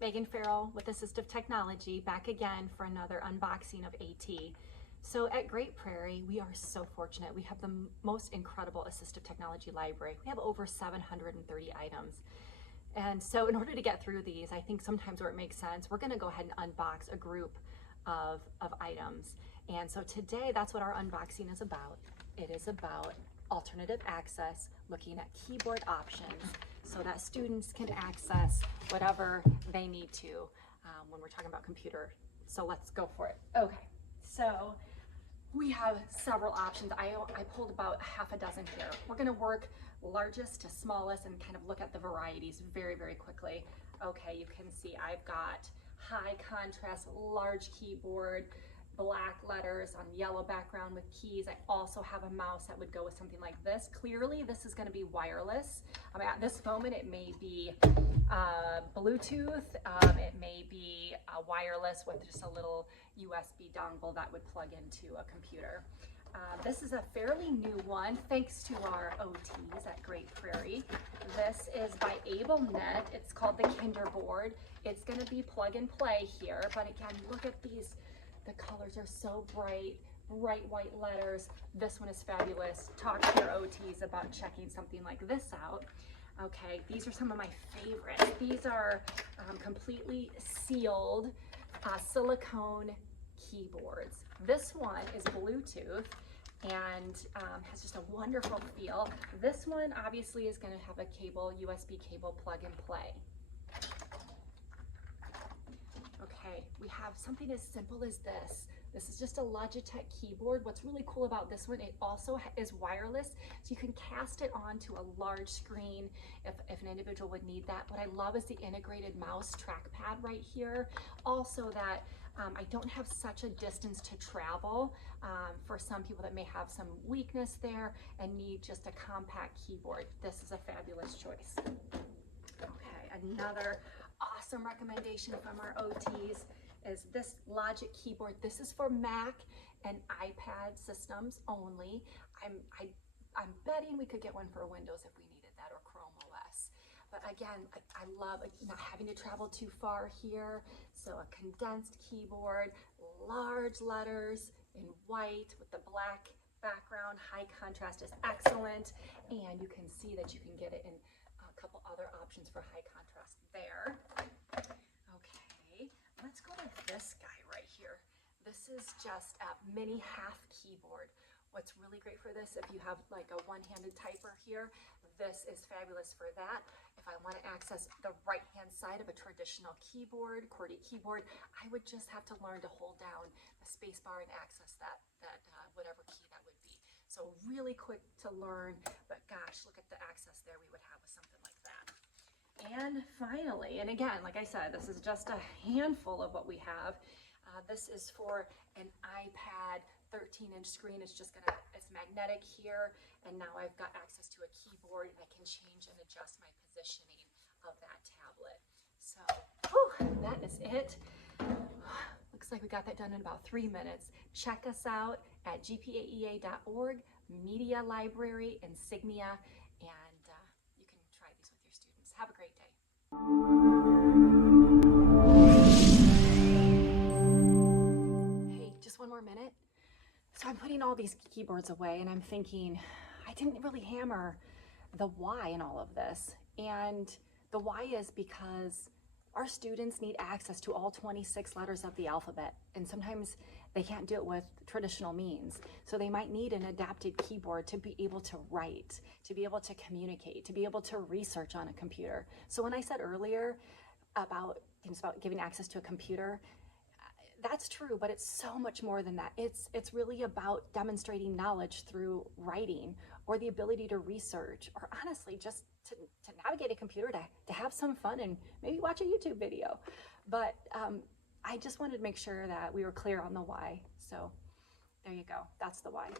Megan Farrell with Assistive Technology, back again for another unboxing of AT. So at Great Prairie, we are so fortunate. We have the most incredible assistive technology library. We have over 730 items. And so in order to get through these, I think sometimes where it makes sense, we're gonna go ahead and unbox a group of items. And so today, that's what our unboxing is about. It is about alternative access, looking at keyboard options so that students can access whatever they need to when we're talking about computer. So let's go for it. Okay, so we have several options. I pulled about half a dozen here. We're gonna work largest to smallest and kind of look at the varieties very, very quickly. Okay, you can see I've got high contrast, large keyboard, black letters on yellow background with keys. I also have a mouse that would go with something like this. Clearly, this is gonna be wireless. At this moment, it may be Bluetooth, it may be wireless with just a little USB dongle that would plug into a computer. This is a fairly new one, thanks to our OTs at Great Prairie. This is by AbleNet. It's called the Kinderboard. It's gonna be plug and play here, but again, look at these. The colors are so bright white letters. This one is fabulous. Talk to your OTs about checking something like this out. Okay, these are some of my favorites. These are completely sealed silicone keyboards. This one is Bluetooth and has just a wonderful feel. This one obviously is going to have a cable, USB cable plug and play. Okay, we have something as simple as this. This is just a Logitech keyboard. What's really cool about this one, it also is wireless, so you can cast it onto a large screen if an individual would need that. What I love is the integrated mouse trackpad right here. Also that I don't have such a distance to travel for some people that may have some weakness there and need just a compact keyboard. This is a fabulous choice. Okay, another awesome recommendation from our OTs is this Logic keyboard. This is for Mac and iPad systems only. I'm betting we could get one for Windows if we needed that, or Chrome OS. But again, I love not having to travel too far here. So a condensed keyboard, large letters in white with the black background, high contrast is excellent. And you can see that you can get it in a couple other options for high contrast there. Okay, let's go with this guy right here. This is just a mini half keyboard. What's really great for this, if you have like a one-handed typer here, this is fabulous for that. If I want to access the right-hand side of a traditional keyboard, QWERTY keyboard, I would just have to learn to hold down the space bar and access that whatever key that would be. So really quick to learn, but gosh, look at the access there we would have with something like that. And finally, and again, like I said, this is just a handful of what we have. This is for an iPad 13-inch screen. It's magnetic here, and now I've got access to a keyboard, and I can change and adjust my positioning of that tablet. So, that is it. Looks like we got that done in about 3 minutes. Check us out at gpaea.org, Media Library, Insignia, and you can try these with your students. Have a great day. Hey, just one more minute. So I'm putting all these keyboards away and I'm thinking, I didn't really hammer the why in all of this. And the why is because our students need access to all 26 letters of the alphabet. And sometimes they can't do it with traditional means. So they might need an adapted keyboard to be able to write, to be able to communicate, to be able to research on a computer. So when I said earlier about giving access to a computer, that's true, but it's so much more than that. It's really about demonstrating knowledge through writing, or the ability to research, or honestly just to navigate a computer, to have some fun and maybe watch a YouTube video. But I just wanted to make sure that we were clear on the why. So there you go, that's the why.